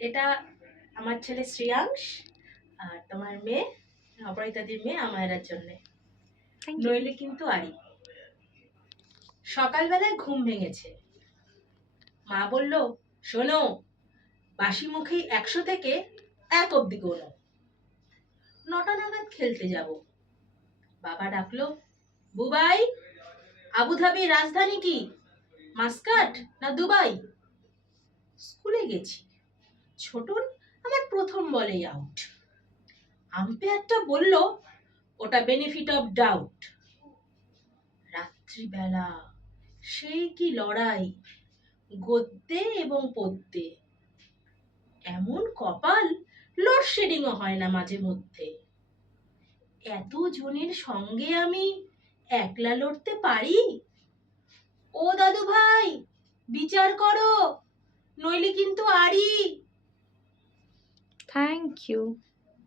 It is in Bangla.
এটা আমার ছেলে শ্রেয়াংশ আর তোমার মেয়ে অপরাজিতাদির মেয়ে আমায়েরার জন্য। নইলে কিন্তু আরি। সকালবেলায় ঘুম ভেঙেছে, মা বলল, শোনো, বাসি মুখেই 100 থেকে 1 অব্দি গোনো, 9টা নাগাদ খেলতে যাব। বাবা ডাকলো, বুবাই, আবুধাবির রাজধানী কি, মাস্কাট না দুবাই? স্কুলে গেছি, ছোটন আমার প্রথম বলেই আউট। আম্পায়ারটা বলল, ওটা বেনিফিট অফ ডাউট। রাত্রিবেলা সেই কি লড়াই, গদ্যে এবং পদ্যে। এমন কপাল, লোডশেডিংও হয় না মাঝে মধ্যে। এত জনের সঙ্গে আমি একলা লড়তে পারি? ও দাদু ভাই, বিচার করো, নইলে কিন্তু আরি। Thank you.